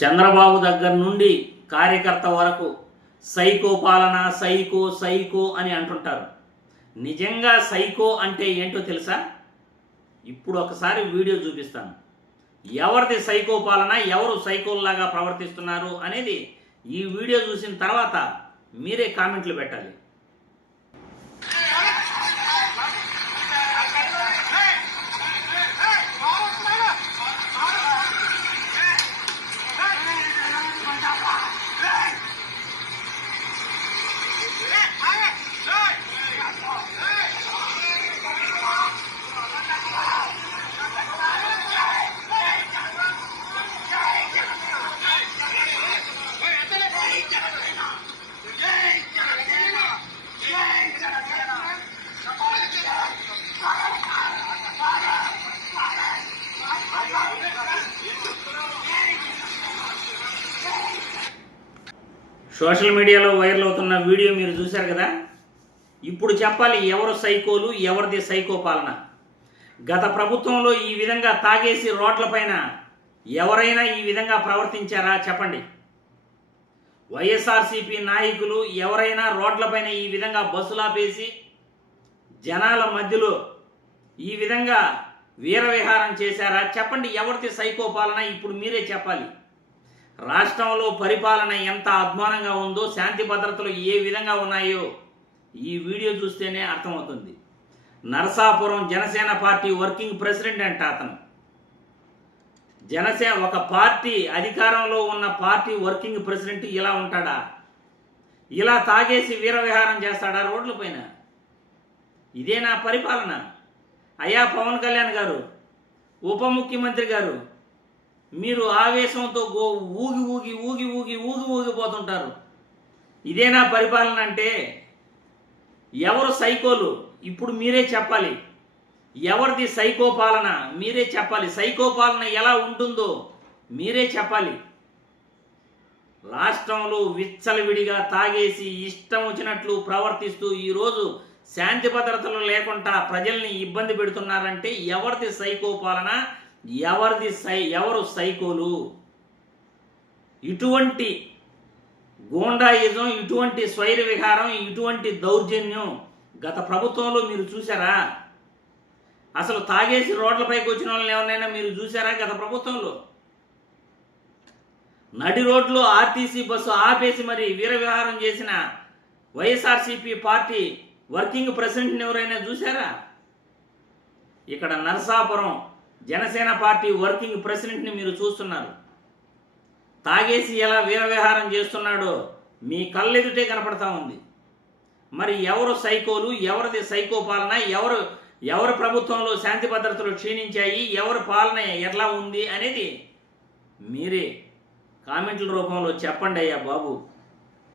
చంద్రబాబు దగ్గర నుండి కార్యకర్త వరకు సైకో పాలన, సైకో సైకో అని అంటుంటారు. నిజంగా సైకో అంటే ఏంటో తెలుసా? ఇప్పుడు ఒకసారి వీడియో చూపిస్తాను. ఎవరిది సైకో పాలన, ఎవరు సైకోల్లాగా ప్రవర్తిస్తున్నారు అనేది ఈ వీడియో చూసిన తర్వాత మీరే కామెంట్లు పెట్టాలి. సోషల్ మీడియాలో వైరల్ అవుతున్న వీడియో మీరు చూశారు కదా. ఇప్పుడు చెప్పాలి ఎవరు సైకోలు, ఎవరిది సైకో పాలన. గత ప్రభుత్వంలో ఈ విధంగా తాగేసి రోడ్లపైన ఎవరైనా ఈ విధంగా ప్రవర్తించారా చెప్పండి? వైఎస్ఆర్సీపీ నాయకులు ఎవరైనా రోడ్లపైన ఈ విధంగా బస్సులాపేసి జనాల మధ్యలో ఈ విధంగా వీరవిహారం చేశారా చెప్పండి? ఎవరిది సైకో పాలన ఇప్పుడు మీరే చెప్పాలి. రాష్ట్రంలో పరిపాలన ఎంత అధ్వానంగా ఉందో, శాంతి భద్రతలు ఏ విధంగా ఉన్నాయో ఈ వీడియో చూస్తేనే అర్థమవుతుంది. Narasapuram Janasena party working president అంట అతను. ఒక పార్టీ అధికారంలో ఉన్న పార్టీ వర్కింగ్ ప్రెసిడెంట్ ఇలా ఉంటాడా? ఇలా తాగేసి వీరవిహారం చేస్తాడా రోడ్ల పైన? ఇదేనా పరిపాలన? అయ్యా పవన్ కళ్యాణ్ గారు, ఉప ముఖ్యమంత్రి గారు, మీరు ఆవేశంతో ఊగిపోతుంటారు. ఇదేనా పరిపాలన అంటే? ఎవరు సైకోలు ఇప్పుడు మీరే చెప్పాలి. ఎవరిది సైకో పాలన మీరే చెప్పాలి. సైకో పాలన ఎలా ఉంటుందో మీరే చెప్పాలి. రాష్ట్రంలో విచ్చలవిడిగా తాగేసి ఇష్టం వచ్చినట్లు ప్రవర్తిస్తూ ఈరోజు శాంతి భద్రతలు లేకుండా ప్రజల్ని ఇబ్బంది పెడుతున్నారంటే ఎవరిది సైకో పాలన, ఎవరు సైకోలు? ఇటువంటి గూండాయిజం, ఇటువంటి స్వైర విహారం, ఇటువంటి దౌర్జన్యం గత ప్రభుత్వంలో మీరు చూసారా? అసలు తాగేసి రోడ్లపైకి వచ్చిన వాళ్ళని ఎవరినైనా మీరు చూసారా గత ప్రభుత్వంలో? నడి రోడ్లో ఆర్టీసీ బస్సు ఆపేసి మరి వీరవిహారం చేసిన వైఎస్ఆర్సీపీ పార్టీ వర్కింగ్ ప్రెసిడెంట్ని ఎవరైనా చూసారా? ఇక్కడ నరసాపురం జనసేన పార్టీ వర్కింగ్ ప్రెసిడెంట్ని మీరు చూస్తున్నారు. తాగేసి ఎలా వీరవిహారం చేస్తున్నాడో మీ కళ్ళెదుటే కనపడతా ఉంది. మరి ఎవరు సైకోలు, ఎవరిది సైకో పాలన, ఎవరు ప్రభుత్వంలో శాంతి భద్రతలు క్షీణించాయి, ఎవరి పాలన ఎట్లా ఉంది అనేది మీరే కామెంట్ల రూపంలో చెప్పండి అయ్యా బాబు.